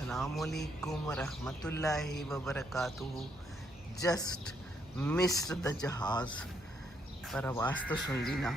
अस्सलामुअलैकुम वरहमतुल्लाहि वबरकातुहू। Just missed the जहाज़, पर आवाज़ तो सुन ली ना।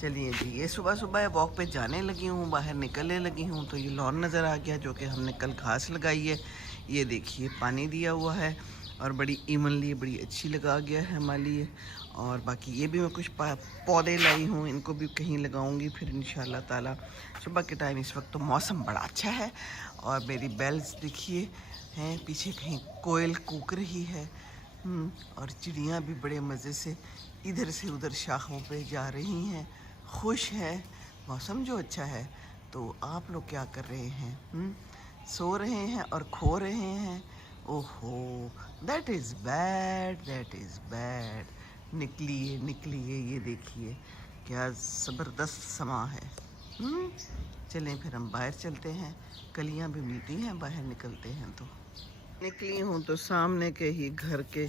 चलिए जी, ये सुबह सुबह वॉक पे जाने लगी हूँ, बाहर निकलने लगी हूँ तो ये लॉन नज़र आ गया जो कि हमने कल घास लगाई है। ये देखिए पानी दिया हुआ है और बड़ी इवनली बड़ी अच्छी लगा गया है हमारी। और बाकी ये भी मैं कुछ पौधे लाई हूँ, इनको भी कहीं लगाऊंगी फिर इंशाल्लाह ताला। सुबह के टाइम इस वक्त तो मौसम बड़ा अच्छा है और मेरी बेल्स देखिए हैं, पीछे कहीं कोयल कूक रही है और चिड़ियाँ भी बड़े मज़े से इधर से उधर शाखों पे जा रही हैं, खुश है। मौसम जो अच्छा है तो आप लोग क्या कर रहे हैं? सो रहे हैं और खो रहे हैं। ओहो, that is bad, that is bad. निकलिए निकलिए, ये देखिए क्या ज़बरदस्त समा है। चलें फिर हम बाहर चलते हैं, कलियां भी मिलती हैं बाहर निकलते हैं तो। निकली हूँ तो सामने के ही घर के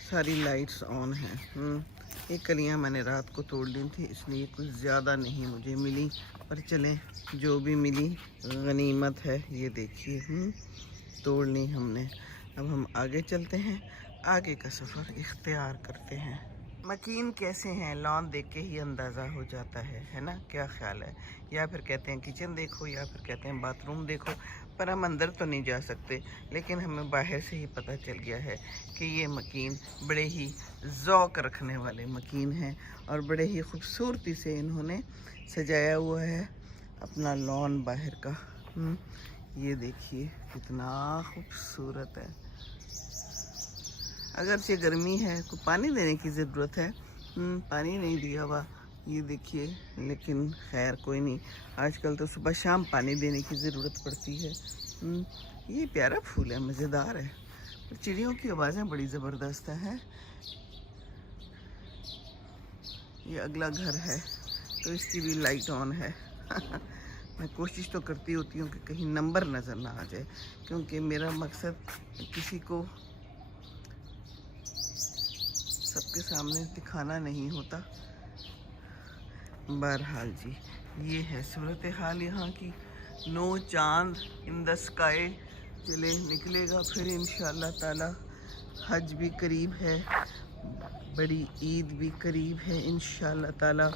सारी लाइट्स ऑन हैं। ये कलियां मैंने रात को तोड़ ली थी, इसलिए कुछ ज़्यादा नहीं मुझे मिली, पर चलें जो भी मिली गनीमत है। ये देखिए तोड़ ली हमने। अब हम आगे चलते हैं, आगे का सफ़र इख्तियार करते हैं। मकीन कैसे हैं लॉन देख के ही अंदाज़ा हो जाता है ना? क्या ख्याल है? या फिर कहते हैं किचन देखो, या फिर कहते हैं बाथरूम देखो। पर हम अंदर तो नहीं जा सकते, लेकिन हमें बाहर से ही पता चल गया है कि ये मकीन बड़े ही ज़ौक़ रखने वाले मकीन हैं और बड़े ही खूबसूरती से इन्होंने सजाया हुआ है अपना लॉन बाहर का। ये देखिए कितना खूबसूरत है। अगरचे गर्मी है, को पानी देने की ज़रूरत है, पानी नहीं दिया हुआ ये देखिए, लेकिन खैर कोई नहीं, आजकल तो सुबह शाम पानी देने की ज़रूरत पड़ती है। ये प्यारा फूल है, मज़ेदार है, पर चिड़ियों की आवाज़ें बड़ी ज़बरदस्त हैं। ये अगला घर है तो इसकी भी लाइट ऑन है। मैं कोशिश तो करती होती हूँ कि कहीं नंबर नज़र ना आ जाए, क्योंकि मेरा मकसद किसी को सबके सामने दिखाना नहीं होता। बहरहाल जी, ये है सूरत हाल यहाँ की। नो चांद इन द स्काई। चले निकलेगा फिर इंशाल्लाह ताला। हज भी करीब है, बड़ी ईद भी करीब है इंशाल्लाह ताला।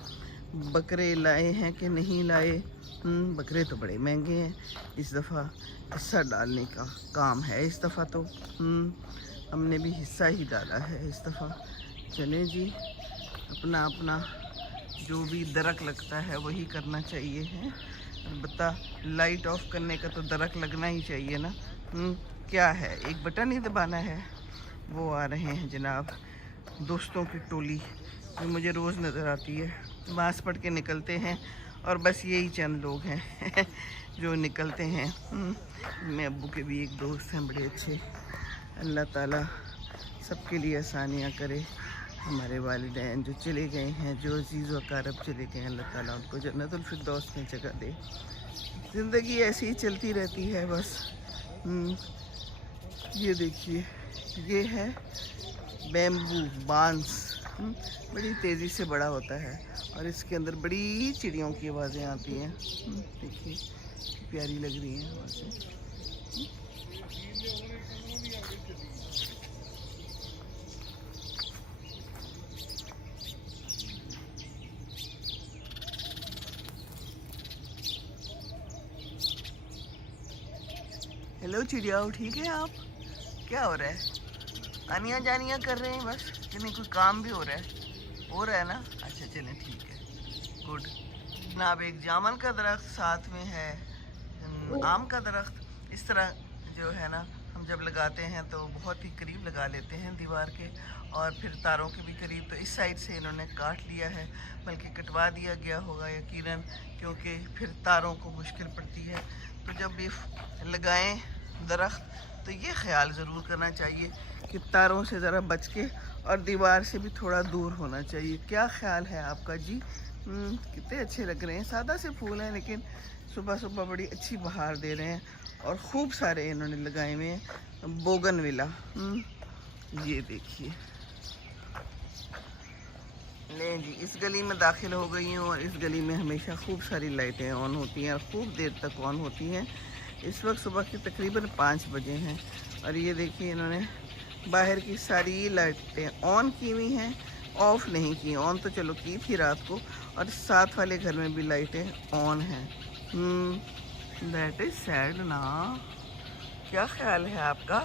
बकरे लाए हैं कि नहीं लाए? बकरे तो बड़े महंगे हैं, इस दफ़ा हिस्सा डालने का काम है। इस दफ़ा तो हमने भी हिस्सा ही डाला है इस दफ़ा। चलें जी, अपना अपना जो भी दरक लगता है वही करना चाहिए है। अलबत्ता लाइट ऑफ करने का तो दरक लगना ही चाहिए ना। क्या है, एक बटन ही दबाना है। वो आ रहे हैं जनाब, दोस्तों की टोली जो मुझे रोज़ नज़र आती है। नमाज़ पढ़ के निकलते हैं और बस यही चंद लोग हैं जो निकलते हैं। मेरे अब्बू के भी एक दोस्त हैं बड़े अच्छे, अल्लाह ताला सबके लिए आसानियाँ करे। हमारे वालिदैन जो चले गए हैं, जो अजीज़ व अकारब चले गए हैं, अल्लाह ताला उनको जन्नतुल फिरदौस में जगह दे। ज़िंदगी ऐसी ही चलती रहती है बस। ये देखिए, ये है बैम्बू बांस, बड़ी तेज़ी से बड़ा होता है और इसके अंदर बड़ी चिड़ियों की आवाज़ें आती हैं। देखिए प्यारी लग रही हैं आवाज़ें। हेलो चिड़ियाओ, ठीक है आप? क्या हो रहा है? आनियाँ जानियाँ कर रहे हैं बस, कि नहीं कोई काम भी हो रहा है? हो रहा है ना? अच्छा चलें ठीक है, गुड। जनाब एक जामुन का दरख्त, साथ में है आम का दरख्त। इस तरह जो है ना, हम जब लगाते हैं तो बहुत ही करीब लगा लेते हैं दीवार के, और फिर तारों के भी करीब। तो इस साइड से इन्होंने काट लिया है, बल्कि कटवा दिया गया होगा यकीनन, क्योंकि फिर तारों को मुश्किल पड़ती है। तो जब भी लगाएं दरख्त तो ये ख्याल ज़रूर करना चाहिए कि तारों से ज़रा बच के और दीवार से भी थोड़ा दूर होना चाहिए। क्या ख्याल है आपका जी? कितने अच्छे लग रहे हैं, सादा से फूल हैं लेकिन सुबह सुबह बड़ी अच्छी बहार दे रहे हैं। और ख़ूब सारे इन्होंने लगाए हुए हैं बोगनविला। ये देखिए, ले जी, इस गली में दाखिल हो गई हूँ और इस गली में हमेशा खूब सारी लाइटें ऑन होती हैं और खूब देर तक ऑन होती हैं। اس وقت صبح کے تقریباً 5 بجے ہیں اور یہ دیکھیے انہوں نے باہر کی ساری لائٹیں آن کی ہوئی ہیں، آف نہیں کی. آن تو چلو کی تھی رات کو، اور ساتھ والے گھر میں بھی لائٹیں آن ہیں. دیٹ از سیڈ نا. کیا خیال ہے آپ کا؟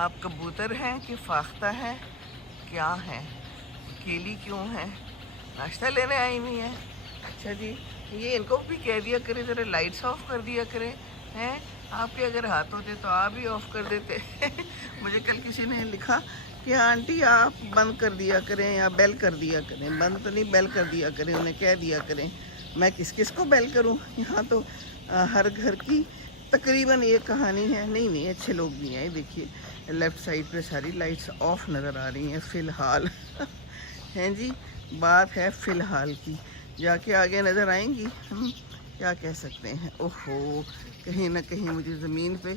آپ کبوتر ہیں کہ فاختہ ہیں؟ کیا ہیں؟ اکیلی کیوں ہیں؟ ناشتہ لینے آئی ہوئی ہیں؟ اچھا جی، یہ ان کو بھی کہہ دیا کرے ذرا لائٹس آف کر دیا کرے ہیں. آپ کے اگر ہاتھ ہوتے تو آپ بھی آف کر دیتے. مجھے کل کسی نے لکھا کہ آنٹی آپ بند کر دیا کریں یا بیل کر دیا کریں. بند تو نہیں، بیل کر دیا کریں، انہیں کہہ دیا کریں. میں کس کس کو بیل کروں؟ یہاں تو ہر گھر کی تقریباً یہ کہانی ہے. نہیں اچھے لوگ بھی ہیں. دیکھیے لیفٹ سائڈ پہ ساری لائٹس آف نظر آ رہی ہیں فی الحال. ہیں جی، بات ہے فی الحال کی، جا کے آگے نظر آئیں گی. کیا کہہ سکتے ہیں. اوہو، کہیں نہ کہیں مجھے زمین پہ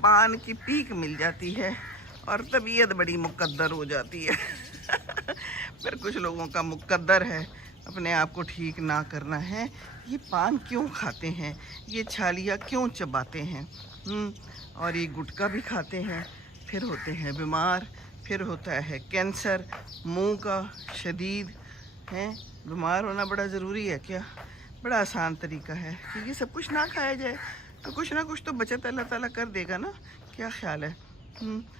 پان کی پیک مل جاتی ہے اور طبیعت بڑی مقدر ہو جاتی ہے. پھر کچھ لوگوں کا مقدر ہے اپنے آپ کو ٹھیک نہ کرنا ہے. یہ پان کیوں کھاتے ہیں؟ یہ چھالیاں کیوں چباتے ہیں؟ اور یہ گٹکا بھی کھاتے ہیں، پھر ہوتے ہیں بیمار. پھر ہوتا ہے کینسر منہ کا شدید. ہیں بیمار ہونا بڑا ضروری ہے کیا؟ بڑا آسان طریقہ ہے، کیونکہ سب کچھ نہ کھایا جائے تو کچھ نہ کچھ تو بچت اللہ تعالیٰ کر دے گا نا. کیا خیال ہے؟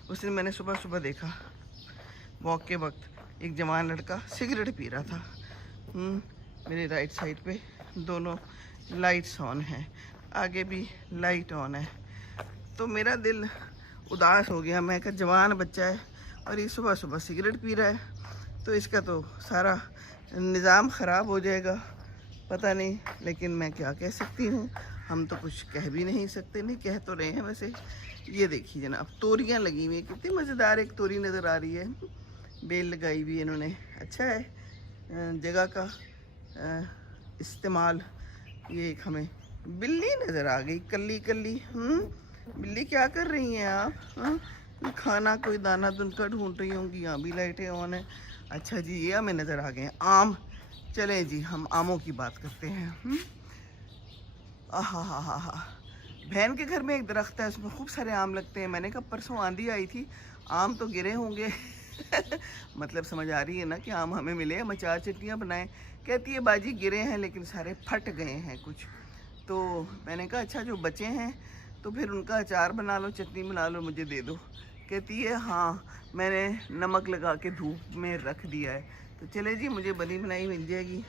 اس دن میں نے صبح دیکھا واک کے وقت ایک جوان لڑکا سگریٹ پی رہا تھا. میرے رائٹ سائڈ پہ دونوں لائٹس آن ہیں، آگے بھی لائٹ آن ہے. تو میرا دل اداس ہو گیا. میں کہا جوان بچہ ہے اور یہ صبح سگریٹ پی رہا ہے، تو اس کا تو سارا نظام خراب ہو جائے گا. پتہ نہیں، لیکن میں کیا کہہ سکتی ہوں. ہم تو کچھ کہہ بھی نہیں سکتے. نہیں کہہ تو رہے ہیں ویسے. یہ دیکھیے جناب، توریاں لگی ہوئی ہیں. کتنی مزیدار ایک توری نظر آ رہی ہے. بیل لگائی ہوئی انہوں نے. اچھا ہے جگہ کا استعمال. یہ ایک ہمیں بلی نظر آ گئی کلی. بلی کیا کر رہی ہیں آپ؟ کھانا کوئی دانہ دن کا ڈھونڈ رہی ہوں گی. یہاں بھی لائٹیں آن ہیں. اچھا جی، یہ ہمیں نظر آ گئے ہیں آم. چلیں جی، ہم آموں کی بات کرتے ہیں. ہاں بہن کے گھر میں ایک درخت ہے، اس میں خوب سارے آم لگتے ہیں. میں نے کہا پرسوں آندھی آئی تھی، آم تو گرے ہوں گے. مطلب سمجھ آ رہی ہے نا کہ آم ہمیں ملے، ہم 4 چٹنیاں بنائیں. کہتی ہے باجی گرے ہیں لیکن سارے پھٹ گئے ہیں کچھ. تو میں نے کہا اچھا جو بچے ہیں تو پھر ان کا اچار بنا لو، چٹنی بنا لو، مجھے دے دو. کہتی ہے ہاں میں نے نمک لگا کے دھوپ میں رکھ دیا ہے. تو چلے جی، مجھے بنی بنائی مل جائے گی.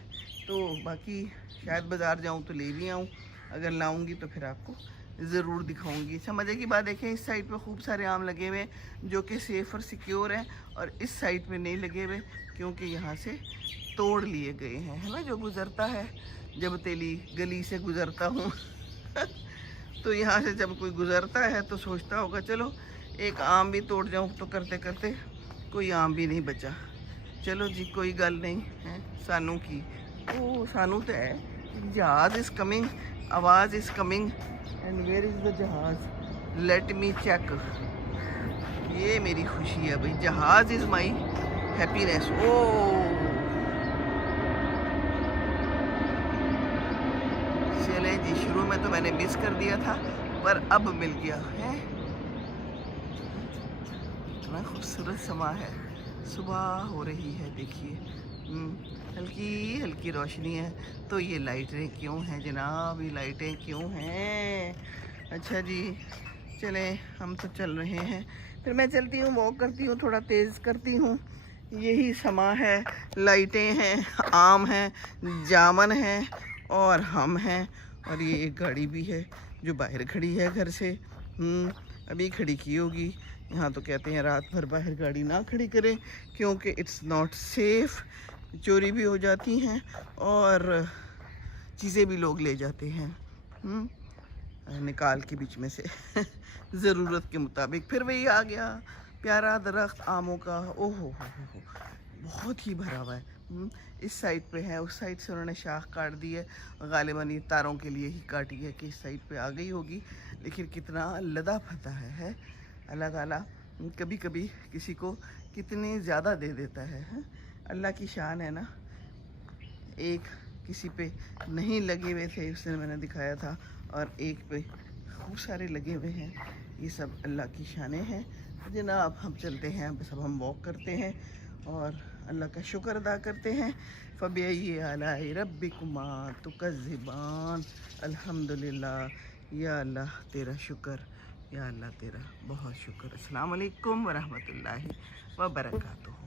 تو باقی شاید بازار جاؤں تو لے بھی آؤں. اگر لاؤں گی تو پھر آپ کو ضرور دکھاؤں گی. اچھا مزے کی بات دیکھیں، اس سائڈ پہ خوب سارے آم لگے ہوئے جو کہ سیف اور سیکیور ہیں، اور اس سائڈ پہ نہیں لگے ہوئے کیونکہ یہاں سے توڑ لیے گئے ہیں. ہے نا، جو گزرتا ہے جب تیلی گلی سے گزرتا ہوں تو یہاں سے جب کوئی گزرتا ہے تو سوچتا ہوگا چلو ایک آم بھی توڑ جاؤں، تو کرتے کرتے کوئی آم بھی نہیں بچا. چلو جی کوئی گل نہیں ہے. سانو کی سانو تو ہے جہاز از کمنگ، آواز is coming and where is the جہاز؟ Let me check. یہ میری خوشی ہے بھائی، جہاز از مائی ہیپینیس. چلے جی، شروع میں تو میں نے مس کر دیا تھا پر اب مل گیا ہے. اتنا خوبصورت سما ہے. صبح ہو رہی ہے، دیکھیے ہلکی ہلکی روشنی ہے. تو یہ لائٹیں کیوں ہیں جناب؟ یہ لائٹیں کیوں ہیں؟ اچھا جی چلیں، ہم تو چل رہے ہیں. پھر میں چلتی ہوں، واک کرتی ہوں، تھوڑا تیز کرتی ہوں. یہی سما ہے، لائٹیں ہیں، آم ہیں، جامن ہیں اور ہم ہیں. اور یہ ایک گاڑی بھی ہے جو باہر کھڑی ہے گھر سے. ابھی کھڑی کی ہوگی. یہاں تو کہتے ہیں رات بھر باہر گاڑی نہ کھڑی کریں کیونکہ اٹس ناٹ سیف. چوری بھی ہو جاتی ہیں اور چیزیں بھی لوگ لے جاتے ہیں نکال کے بیچ میں سے ضرورت کے مطابق. پھر وہی آ گیا پیارا درخت آموں کا. اوہ ہو بہت ہی بھرا ہوا ہے. اس سائڈ پہ ہے، اس سائڈ سے انہوں نے شاخ کاٹ دی ہے. غالباً یہ تاروں کے لیے ہی کاٹی ہے کہ اس سائڈ پہ آ گئی ہوگی. لیکن کتنا لدا پھتا ہے. اللہ تعالیٰ کبھی کبھی کسی کو کتنی زیادہ دے دیتا ہے. اللہ کی شان ہے نا. ایک کسی پہ نہیں لگے ہوئے تھے، اس نے میں نے دکھایا تھا، اور ایک پہ खूब सारे लगे हुए हैं। ये सब अल्लाह की शानें हैं। तो जनाब हम चलते हैं, बस अब हम वॉक करते हैं और अल्लाह का शुक्र अदा करते हैं। फ़बिअय्यि आलाइ रब्बिकुमा तुकज़्ज़िबान। अल्हम्दुलिल्लाह। या अल्लाह तेरा शुक्र, या अल्लाह तेरा बहुत शुक्र। अस्सलाम वालेकुम वरहमतुल्लाहि वबरकातुहू।